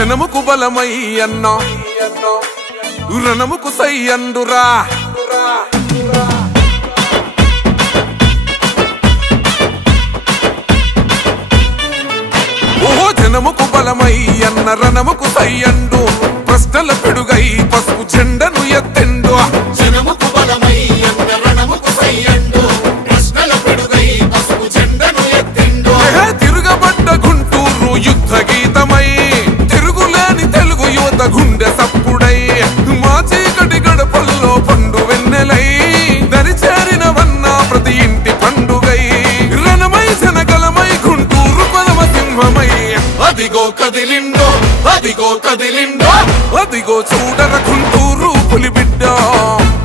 జనముకు బలమై అన్నా రణముకు సై అందురా ఓహో జనముకు బలమై అన్న రణముకు సై అండు ప్రశ్నల పిడుగై పసుపు జెండను ఎత్తెండు జనముకు బలమై అన్న రణముకు సై అండు ప్రశ్నల పిడుగై పసుపు జెండను ఎత్తెండు తిరుగబడ్డ గుంటూరు యుద్ధ గీతమై తిరుగులేని తెలుగు యువత గుండె సప్పుడై మా చీకటి గడపల్లో పండు వెన్నెలై దరిచేరినవన్న ప్రతి ఇంటి పండుగై రణమై జనగలమై గుంటూరు కొలమ సింహమై అదిగో కదిలిండో అదిగో కదిలిండో అదిగో చూడర గుంటూరు పులిబిడ్డ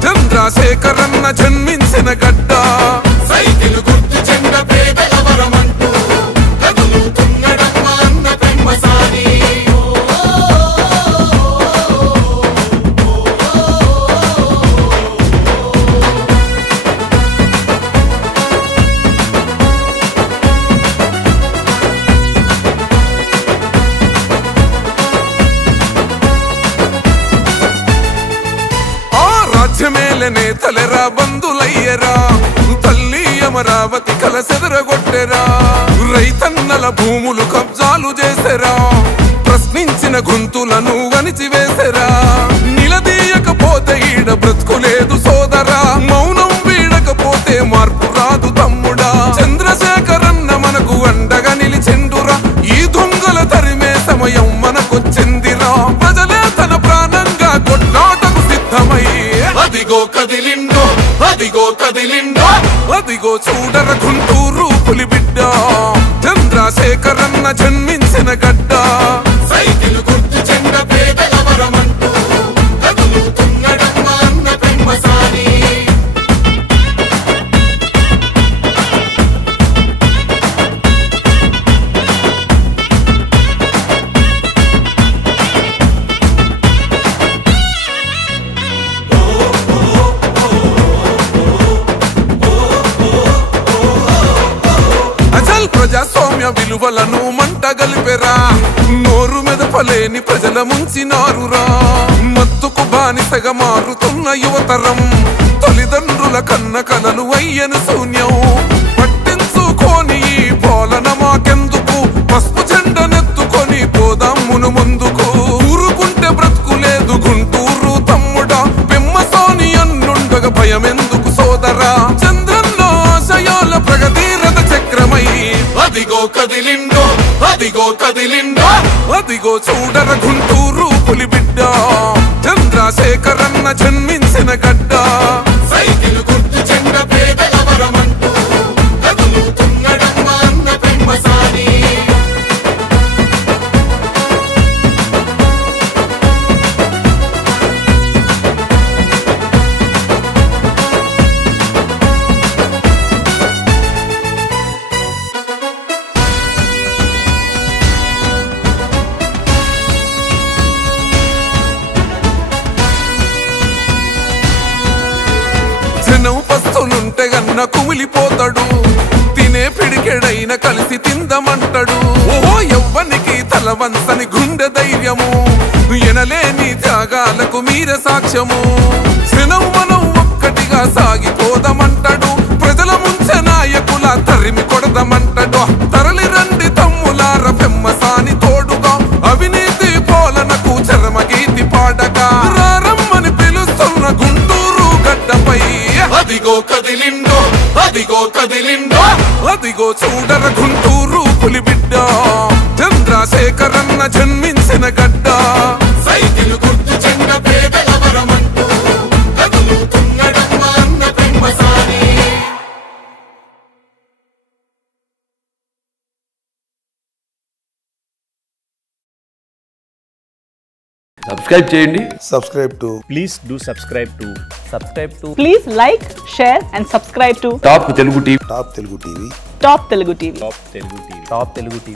చంద్రశేఖరన్న జన్మించిన గడ్డ సైకిల్ గుర్తు జెండ పేదల వరమంటూ కదులుతున్నడమ్మ అన్న పెమ్మసాని రాజ్యమేల నేతలెరా బంధులయ్యరా తల్లి అమరావతి కలసెదరగొట్టెరా రైతన్నల భూములు కబ్జాలు చేసెరా ప్రశ్నించిన గొంతులను వణిచివేసెరా నిలదీయకపోతే ఈడ బ్రతుకులేదు సోదరా మౌనం వీడకపోతే మార్పు రాదు తమ్ముడా చంద్రశేఖరన్న మనకు అండగా నిలిచెండురా ఈ దొంగల తరిమే సమయం మనకొచ్చిందిరా ప్రజలే తన ప్రాణంగా కొట్లాటకు సిద్ధమై అదిగో కదిలిండో అదిగో కదిలిండో అదిగో చూడర గుంటూరు పులిబిడ్డ చంద్రశేఖరన్న జన్మించిన గడ్డ సైకిల్ గుర్తు జెండ పేదల వరమంటూ కదులుతున్నడమ్మ అన్న పెమ్మసాని ప్రజాస్వామ్య విలువలను మంట గలిపెరా నోరు మెదపలేని ప్రజల ముంచినారురా మత్తుకు బానిసగా మారుతున్న యువతరం తల్లిదండ్రుల కన్న కలలు అయ్యను శూన్యం పట్టించుకోని ఈ పాలన మాకెందుకు పసుపు జెండనెత్తుకొని పోదాం మును ముందుకు ఊరుకుంటే బ్రతుకులేదు గుంటూరు తమ్ముడా పెమ్మసాని అన్నుండగా భయమెందుకు సోదరా చంద్రన్న ఆశయాల ప్రగతి రథ చక్రమై అదిగో కదిలిండో అదిగో కదిలిండో అదిగో చూడర గుంటూరు పులిబిడ్డ చంద్రశేఖరన్న జన్మించిన గడ్డ సైకిల్ గుర్తు జెండ పేదల వరమంటూ కదులుతున్నడమ్మ అన్న పెమ్మసాని జనం పస్తులుంటే గన్న కుమిలిపోతాడు తినే పిడికెడైన కలిసి తిందమంటాడు ఓహో ఎవ్వనికి తల వంచని గుండె ధైర్యము ఎనలేని త్యాగాలకు మీర సాక్ష్యము జనం మనం ఒక్కటిగా సాగిపోదామంటాడు ప్రజల ముంచె నాయకుల తరిమి కొడదామంటాడు తరలి రండి తమ్ములార పెమ్మసాని తోడుగా అవినీతి పాలనకు చరమగీతి పాడగా రారమ్మని పిలుస్తున్న గుంటూరు గడ్డపై అదిగో కదిలిండో అదిగో కదిలిండో అదిగో చూడర గుంటూరు పులిబిడ్డ చంద్రశేఖరన్న జన్మించిన గడ్డ సైకిల్ గుర్తు జెండ పేదల వరమంటూ కదులుతున్నడమ్మ అన్న పెమ్మసాని సబ్స్క్రైబ్ చేయండి. Please do subscribe to. Please like, share and subscribe to top Telugu TV. Top Telugu TV. Top Telugu TV.